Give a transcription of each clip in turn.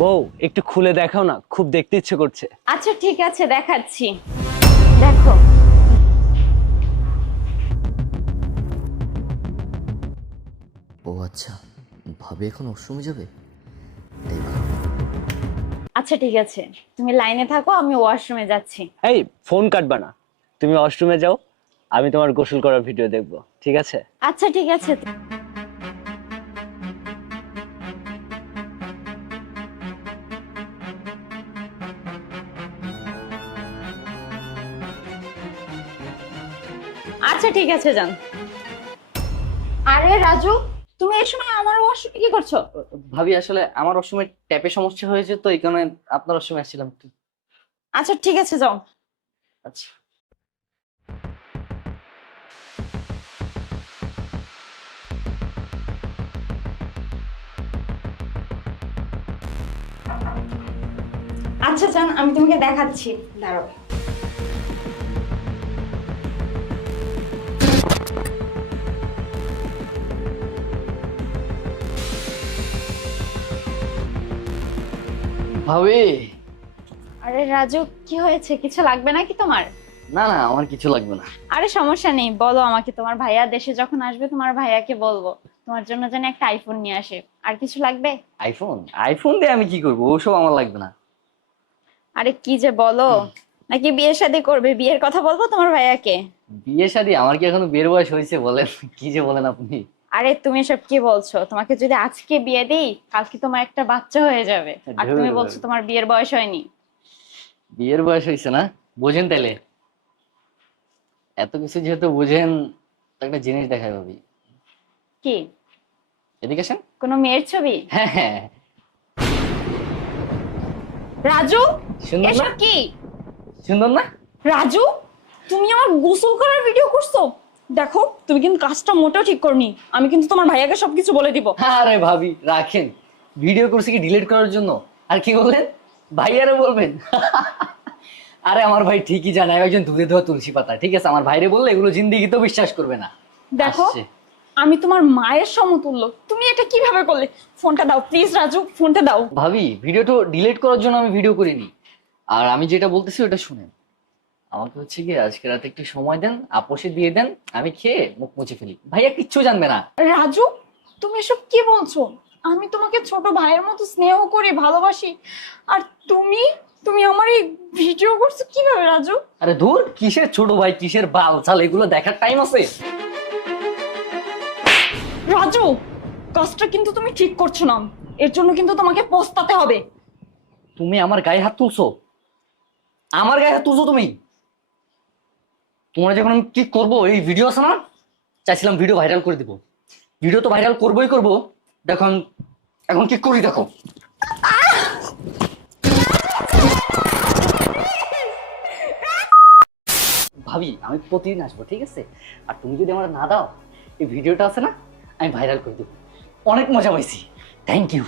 বউ একটু খুলে দেখাও না, খুব দেখতে ইচ্ছে করছে। আচ্ছা ঠিক আছে, দেখাচ্ছি। দেখো। ও আচ্ছা, ভাবি এখন ওয়াশরুমে যাবে? আচ্ছা ঠিক আছে, তুমি লাইনে থাকো, আমি ওয়াশরুমে যাচ্ছি। এই ফোন কাটবা না, তুমি ওয়াশরুমে যাও, আমি তোমার গোসল করার ভিডিও দেখবো, ঠিক আছে? আচ্ছা ঠিক আছে। আচ্ছা ঠিক আছে, যান। আরে রাজু, তুমি এই সময় আমার ওয়াশরুমে কি করছো? ভাবি আসলে আমার ওর ট্যাপে সমস্যা হয়েছে, তো এই কারণে আপনার ওর আসছিলাম একটু। আচ্ছা ঠিক আছে, যাও। আচ্ছা। আচ্ছা যান, আমি তোমাকে দেখাচ্ছি, দাঁড়াও। ভাবি, আরে রাজু, কি হয়েছে? কিছু লাগবে নাকি তোমার? না না, আমার কিছু লাগবে না। আরে সমস্যা নেই, বলো আমাকে। তোমার ভাইয়া দেশে যখন আসবে, তোমার ভাইয়াকে বলবো তোমার জন্য যেন একটা আইফোন নিয়ে আসে। আর কিছু লাগবে? আইফোন? আইফোন দিয়ে আমি কি করবো? ওসব আমার লাগবে না। আরে কি যে বলো, নাকি বিয়ে শাদী করবে? বিয়ের কথা বলবো তোমার ভাইয়াকে। বিয়ে শাদী? আমার কি এখনো বিয়ের বয়স হয়েছে বলেন? কি যে বলেন আপনি। আরে তুমি এসব কি বলছো? তোমাকে যদি আজকে বিয়ে দিই, কালকে তোমার একটা বাচ্চা হয়ে যাবে, আর তুমি বলছো তোমার বিয়ের বয়স হয়নি। বিয়ের বয়স হয়েছে না? বোঝেন তাইলে, এত কিছু যেহেতু বুঝেন, তো একটা জিনিস দেখাই ভাবি। কি? এদিকে আসেন। কোনো মেয়ের ছবি? হ্যাঁ হ্যাঁ। রাজু, সুন্দর না? এসব কি? সুন্দর না? রাজু, তুমি আমার গোসল করার ভিডিও করছো? দেখো, তুমি কিন্তু কাজটা মোটেও ঠিক করনি। আমি কিন্তু তোমার ভাইয়াকে সবকিছু বলে দিব। আরে ভাবি রাখেন, ভিডিও করছি কি ডিলিট করার জন্য? আর কি বললেন, ভাইয়ারে বলবেন? আরে আমার ভাই ঠিকই জানে আমি একজন দুধে ধোয়া তুলসী পাতা, ঠিক আছে? আমার ভাইরে বললে এগুলো জিন্দেগি তো বিশ্বাস করবে না। দেখো, আসছে। আমি তোমার মায়ের সমতুল্য, তুমি এটা কিভাবে করলে? ফোনটা দাও প্লিজ রাজু, ফোনটা দাও। ভাবি ভিডিওটা ডিলিট করার জন্য আমি ভিডিও করিনি। আর আমি যেটা বলতেছি ওটা শুনেন। আমাকে হচ্ছে কি আজকে রাতে একটু সময় দেন, আপোষে দিয়ে দেন, আমি খেয়ে মুখ মুছে ফেলি, ভাইয়া কিচ্ছু জানবে না। রাজু, তুমি এসব কি বলছো? আমি তোমাকে ছোট ভাইয়ের মতো স্নেহ করি, ভালোবাসি, আর তুমি তুমি আমার এই ভিডিও করছো কিভাবে রাজু? আরে ধুর, কিসের ছোট ভাই, কিসের বাল ছাল, এগুলো দেখার টাইম আছে? রাজু, কাজটা কিন্তু তুমি ঠিক করছো না, এর জন্য কিন্তু তোমাকে পস্তাতে হবে। তুমি আমার গায়ে হাত তুলছো, আমার গায়ে হাত তুলছো তুমি। তোমরা যখন আমি কি করবো, এই ভিডিও আছে না, চাইছিলাম ভিডিও ভাইরাল করে দিব, ভিডিও তো ভাইরাল করবোই করবো। দেখো এখন কি করি দেখো। ভাবি আমি প্রতিদিন আসবো, ঠিক আছে? আর তুমি যদি আমার না দাও, এই ভিডিওটা আছে না, আমি ভাইরাল করে দেবো। অনেক মজা পাইছি, থ্যাংক ইউ।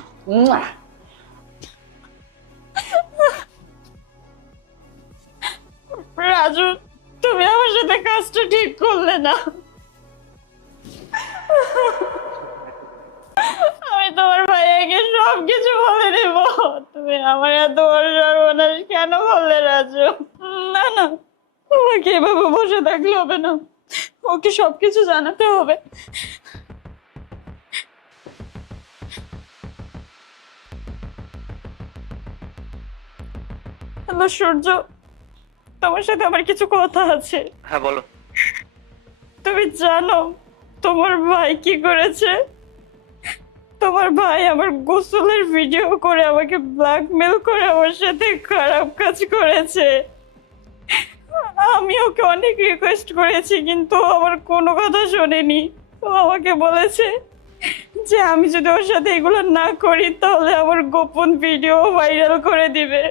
রাজু, তুমি আমার সাথে কাজটা ঠিক করলে না। আমি তোমার ভাইয়াকে সবকিছু বলে দেব। তুমি আমার এত বড় সর্বনাশ কেন করলে রাজু? না না, তোমাকে এভাবে বসে থাকলে হবে না, ওকে সবকিছু জানাতে হবে। হ্যালো সূর্য, তোমার সাথে আমার কিছু কথা আছে। হ্যাঁ বলো। তুমি জানো তোমার ভাই কি করেছে? তোমার ভাই আমার গোসলের ভিডিও করে আমাকে ব্ল্যাকমেল করে আমার সাথে খারাপ কাজ করেছে। আমি ওকে অনেক রিকোয়েস্ট করেছি, কিন্তু ও আমার কোনো কথা শোনেনি। ও আমাকে বলেছে যে আমি যদি ওর সাথে এগুলো না করি, তাহলে আমার গোপন ভিডিও ভাইরাল করে দিবে।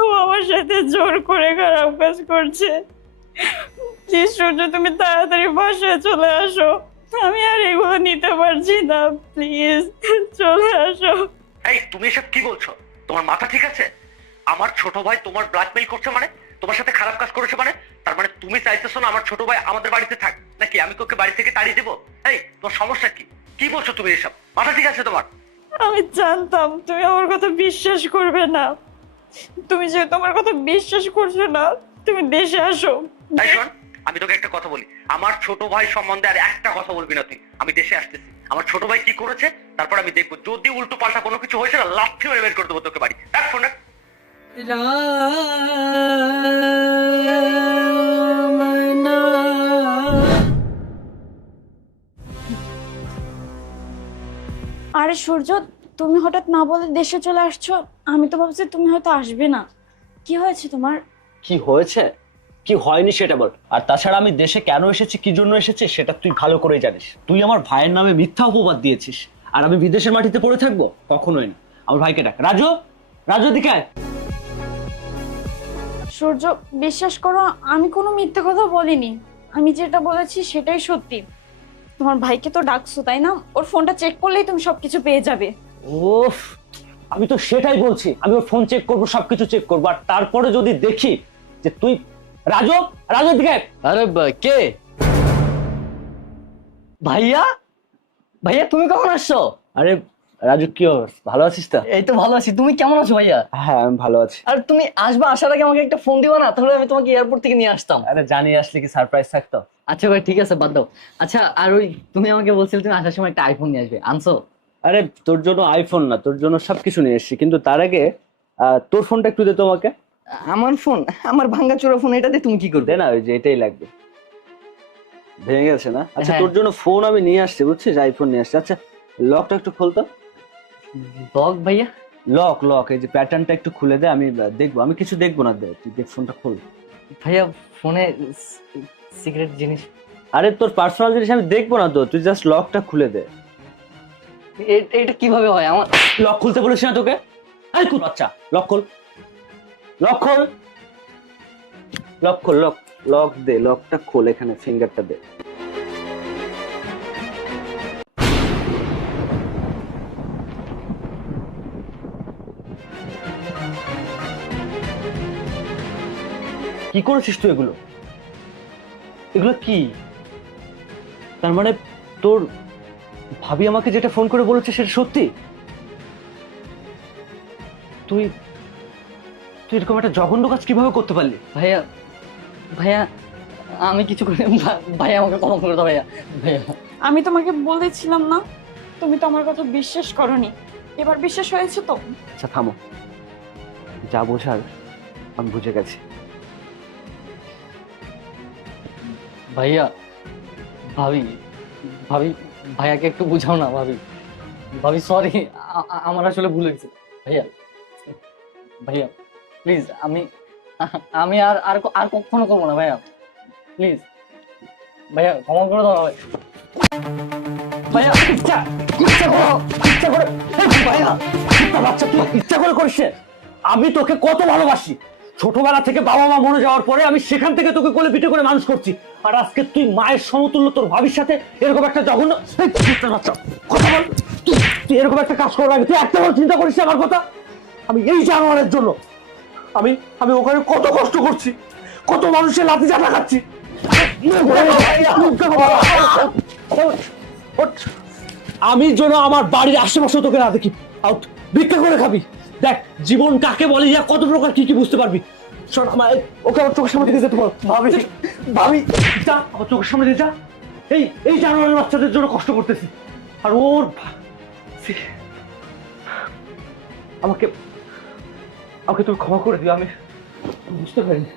ও আমার সাথে জোর করে খারাপ কাজ করছে। প্লিজ সূর্য, তুমি তাড়াতাড়ি বাসায় চলে আসো, আমি আর এগুলো নিতে পারছি না, প্লিজ চলে আসো। এই তুমি এসব কি বলছো? তোমার মাথা ঠিক আছে? আমার ছোট ভাই তোমার ব্ল্যাকমেইল করছে মানে, তোমার সাথে খারাপ কাজ করেছে মানে, তার মানে তুমি চাইতেছো না আমার ছোট ভাই আমাদের বাড়িতে থাক, নাকি আমি তোকে বাড়ি থেকে তাড়িয়ে দেবো? এই তোমার সমস্যা কি? কি বলছো তুমি এসব? মাথা ঠিক আছে তোমার? আমি জানতাম তুমি আমার কথা বিশ্বাস করবে না। তুমি যে তোমার কথা বিশ্বাস করছো না, তুমি দেশে আসো। তাই শোন, আমি তোকে একটা কথা বলি, আমার ছোট ভাই সম্বন্ধে আর একটা কথা বলবি না তুই। আমি দেশে আসতেছি, আমার ছোট ভাই কি করেছে তারপর আমি দেখবো। যদি উল্টো পাল্টা কোনো কিছু হয়েছে না, লাথি মেরে বের করে দেবো তোকে বাড়ি। রাখ ফোন রাখ। আরে সূর্য, তুমি হঠাৎ না বলে দেশে চলে আসছো। আমি তো ভাবছি তুমি হয়তো আসবে না। কি হয়েছে তোমার? কি হয়েছে কি হয়নি সেটা বল। আর তাছাড়া আমি দেশে কেন এসেছি, কি জন্য এসেছি সেটা তুই ভালো করেই জানিস। তুই আমার ভাইয়ের নামে মিথ্যা অপবাদ দিয়েছিস, আর আমি বিদেশের মাটিতে পড়ে থাকবো? কখনোই না। আমার ভাইকে ডাক। রাজু, রাজু দিকে আয়। সূর্য, বিশ্বাস করো, আমি কোনো মিথ্যে কথা বলিনি। আমি যেটা বলেছি সেটাই সত্যি। তোমার ভাইকে তো ডাকছো তাই না? ওর ফোনটা চেক করলেই তুমি সবকিছু পেয়ে যাবে। ওফ, আমি তো সেটাই বলছি। আমি ওর ফোন চেক করবো, সবকিছু চেক করবো, আর তারপরে যদি দেখি যে তুই রাজু, রাজুর দিকে আয়। আরে কে? ভাইয়া, ভাইয়া তুমি কখন আসছো? আরে রাজু, কি খবর? ভালো আছিস তো? এই তো ভালো আছি, তুমি কেমন আছো ভাইয়া? হ্যাঁ, আমি ভালো আছি। আর তুমি আসবা, আসার আগে আমাকে একটা ফোন দিবা না, তাহলে আমি তোমাকে এয়ারপোর্ট থেকে নিয়ে আসতাম। আরে জানি, আসলে কি সারপ্রাইজ থাকতো। আচ্ছা ভাই ঠিক আছে, বাদ দাও। আচ্ছা, আর ওই তুমি আমাকে বলছিলে তুমি আসার সময় একটা আইফোন নিয়ে আসবে, আনছো? আরে তোর জন্য আইফোন না, তোর জন্য সবকিছু নিয়ে এসেছি, কিন্তু তার আগে তোর ফোনটা একটু দে তো আমাকে। আমার ফোন? আমার ভাঙা চোরা ফোন, এটা দিয়ে তুমি কি করবে? দে না, ওই যে এটাই লাগবে। ভেঙে গেছে না? আচ্ছা, হ্যাঁ। তোর জন্য ফোন আমি নিয়ে আসছি, বুঝছিস? আইফোন নিয়ে আসছি। আচ্ছা, লকটা একটু খুলতো। বক ভাইয়া। লক লক, এই যে প্যাটার্নটা একটু খুলে দে, আমি দেখবো। আমি কিছু দেখবো না, দে তুই দেখ, ফোনটা খুল। ভাইয়া ফোনে সিক্রেট জিনিস। আরে তোর পার্সোনাল জিনিস আমি দেখবো না তো, তুই জাস্ট লকটা খুলে দে। এটা কিভাবে হয়? আমার লক খুলতে বলেছি না তোকে? আরে খুল, আচ্ছা লক খোল, লক খোল, লক খোল, লক লক দে, লকটা খোল, এখানে ফিঙ্গারটা দে। কি করেছিস তুই এগুলো? এগুলো কি? তার মানে তোর ভাবি আমাকে যেটা ফোন করে বলেছে সেটা সত্যি? তুই তুই এরকম একটা জঘন্য কাজ কিভাবে করতে পারলি? ভাইয়া, ভাইয়া আমি কিছু করে, ভাইয়া আমাকে ক্ষমা করে দাও ভাইয়া। ভাইয়া আমি তোমাকে বলেছিলাম না, তুমি তো আমার কথা বিশ্বাস করোনি। এবার বিশ্বাস হয়েছে তো? আচ্ছা থামো, যা বোঝার আমি বুঝে গেছি। ভাইয়া, ভাবি, ভাবি ভাইয়াকে একটু বুঝাও না ভাবি। ভাবি সরি, আমার আসলে ভুল হয়েছে। ভাইয়া, ভাইয়া প্লিজ, আমি আর আর আর কখনো করবো না ভাইয়া, প্লিজ ভাইয়া ক্ষমা করে দাও ভাই। ভাইয়া, ইচ্ছা ইচ্ছা করো, ইচ্ছা করে এই ভাইয়া, একটা বাচ্চা তুই ইচ্ছা করে করিস? আমি তোকে কত ভালোবাসি। ছোটবেলা থেকে বাবা মা মরে যাওয়ার পরে আমি সেখান থেকে তোকে কোলে পিঠে করে মানুষ করছি, আর আজকে তুই মায়ের সমতুল্য তোর ভাবির সাথে এরকম একটা জঘন্য বাচ্চা কথা বল। তুই এরকম একটা কাজ করার আগে তুই একটা বার চিন্তা করিস আমার কথা? আমি এই জানোয়ারের জন্য আমি আমি ওখানে কত কষ্ট করছি, কত মানুষের লাঠি চাটা খাচ্ছি। আমি যেন আমার বাড়ির আশেপাশে তোকে না দেখি। আউট, ভিক্ষা করে খাবি। দেখ জীবন কাকে বলে, যা কত প্রকার কি কি বুঝতে পারবি। শোন, আমার ওকে আমার চোখের সামনে দিকে যেতে বল। ভাবি, ভাবি যা আমার চোখের সামনে দিয়ে যা। এই জানোয়ারের বাচ্চাদের জন্য কষ্ট করতেছি, আর ওর আমাকে আমাকে তুমি ক্ষমা করে দিও। আমি বুঝতে পারিনি।